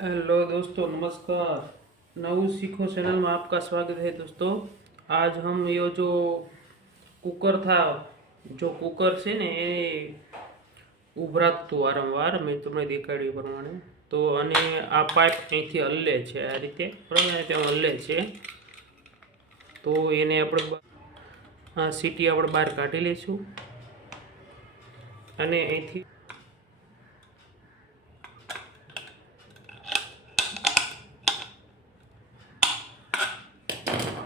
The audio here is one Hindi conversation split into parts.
हेलो दोस्तों, नमस्कार। नव सीखो चैनल में आपका स्वागत है। दोस्तों, आज हम ये जो कुकर था, जो कुकर से ने એ ઉભરાતું વારંવાર મેં તમને દેખાડ્યું પ્રમાણે, તો અને આ પાઇપ અહીંથી હલ્લે છે આ રીતે, બરાબર? ત્યાં હલ્લે છે, તો એને આપણે આ સીટી આપણે બહાર કાઢી લઈશું અને અહીંથી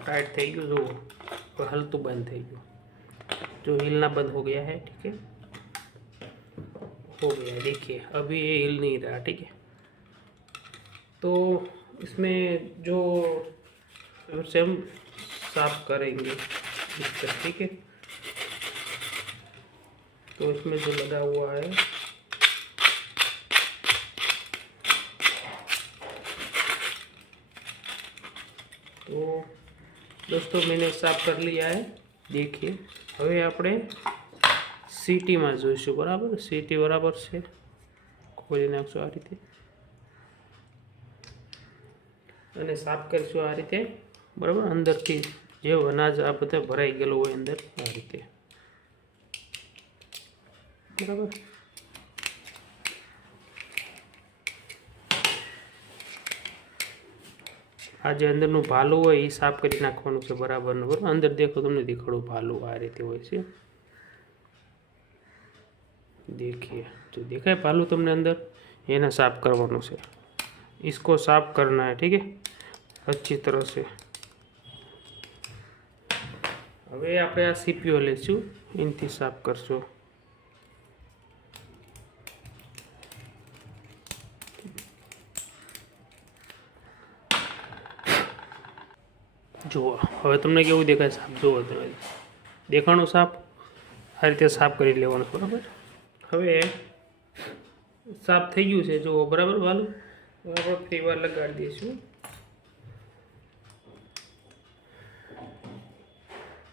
टाइट થઈ ગયું। जो हलतू बंद થઈ ગયું, जो हिलना बंद हो गया है। ठीक है, हो गया। देखिए अभी ये हिल नहीं रहा। ठीक है, तो इसमें जो से हम साफ करेंगे इस तरह। ठीक है, तो इसमें जो लगा हुआ है तो दोस्तों मैंने साफ कर लिया है। देखिए હવે આપણે સીટીમાં જોઈશું, બરાબર? સીટી બરાબર છે, ખોલી નાખશું આ રીતે અને સાફ કરીશું આ રીતે, બરાબર? અંદરથી જે અનાજ આ બધા ભરાઈ ગયેલું હોય અંદર આ રીતે, બરાબર? આ જે અંદરનું ભાલું હોય એ સાફ કરી નાખવાનું છે, બરાબરનું, બરાબર? અંદર દેખો, તમને દેખાડું, ભાલું આ રીતે હોય છે। देखिए, जो देखा है भालू तुमने अंदर, ये ना साफ करवानो से, इसको साफ करना है। ठीक है, अच्छी तरह से। હવે આપણે આ સીપીઓ લેશું, इनથી साफ करशो। જો હવે તમને કેવું દેખાય સાફ? જુઓ તમે, દેખાણું સાફ આ રીતે સાફ કરી લેવાનું, બરાબર? હવે સાફ થઈ ગયું છે, જુઓ, બરાબર? વાલું આપણે ફરી વાર લગાડી દઈશું।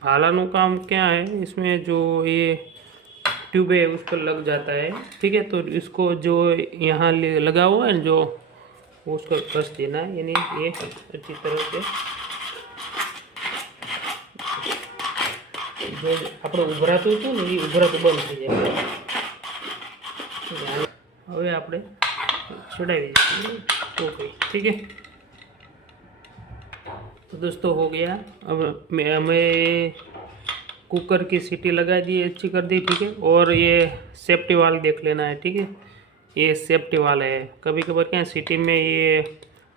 भालाનું काम क्या है, इसमें जो ये ट्यूब है उस पर लग जाता है। ठीक है, तो इसको जो यहाँ लगा हुआ है जो, उसको कस देना है, यानी ये अच्छी तरह से जो આપણે ઉભરાતું હતું ને એ ઉભરાતું બંધ થઈ જાય। હવે આપણે ચડાવી દઈશું ટોપી। ठीक है, तो दोस्तों हो गया। अब हमें कुकर की सीटी लगा दी, अच्छी कर दी। ठीक है, और ये सेफ्टी वाल देख लेना है। ठीक है, ये सेफ्टी वाल है। कभी कभार क्या सीटी में ये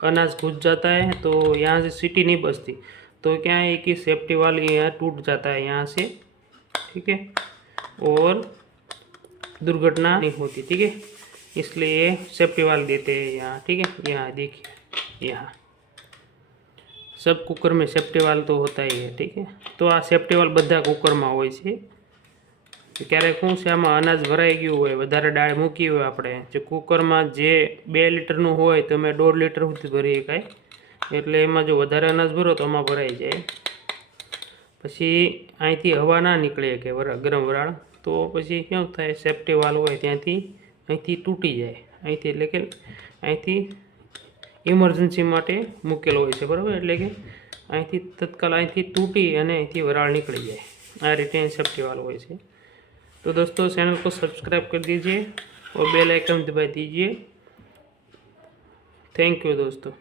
अनाज घुस जाता है, तो यहाँ से सीटी नहीं बचती, तो क्या है कि सेफ्टी वाल यहाँ टूट जाता है यहाँ से। ठीक है, और दुर्घटना नहीं होती। ठीक है, इसलिए सेफ्टी वाल देते हैं यहाँ। ठीक है, यहाँ देखिए, यहाँ सब कुकर में सेफ्टी वाल तो होता ही है। ठीक है, तो आ सेफ्टी वाल બધા કુકરમાં હોય છે। ક્યારેક શું છે, આમાં અનાજ ભરાઈ ગયું હોય, વધારે દાળ મૂકી હોય, આપણે જે કુકરમાં જે 2 લીટરનું હોય તો અમે 1.5 લીટર સુધી ભરી શકાય, એટલે એમાં જો વધારે અનાજ ભરો તો આમાં ભરાઈ જાય। પછી અહીંથી હવા ના નીકળે કે ગરમ વરાળ, તો પછી કેવું થાય, સેફ્ટી વાલ હોય ત્યાંથી અહીંથી તૂટી જાય, અહીંથી, એટલે કે અહીંથી ઇમરજન્સી માટે મૂકેલો હોય છે, બરાબર? એટલે કે અહીંથી તત્કાલ અહીંથી તૂટી અને અહીંથી વરાળ निकल जाए, आ रीते सेफ्टी वाल હોય છે। तो दोस्तों चैनल को सब्सक्राइब कर दीजिए और बेल आइकन दबा दीजिए। थैंक यू दोस्तों।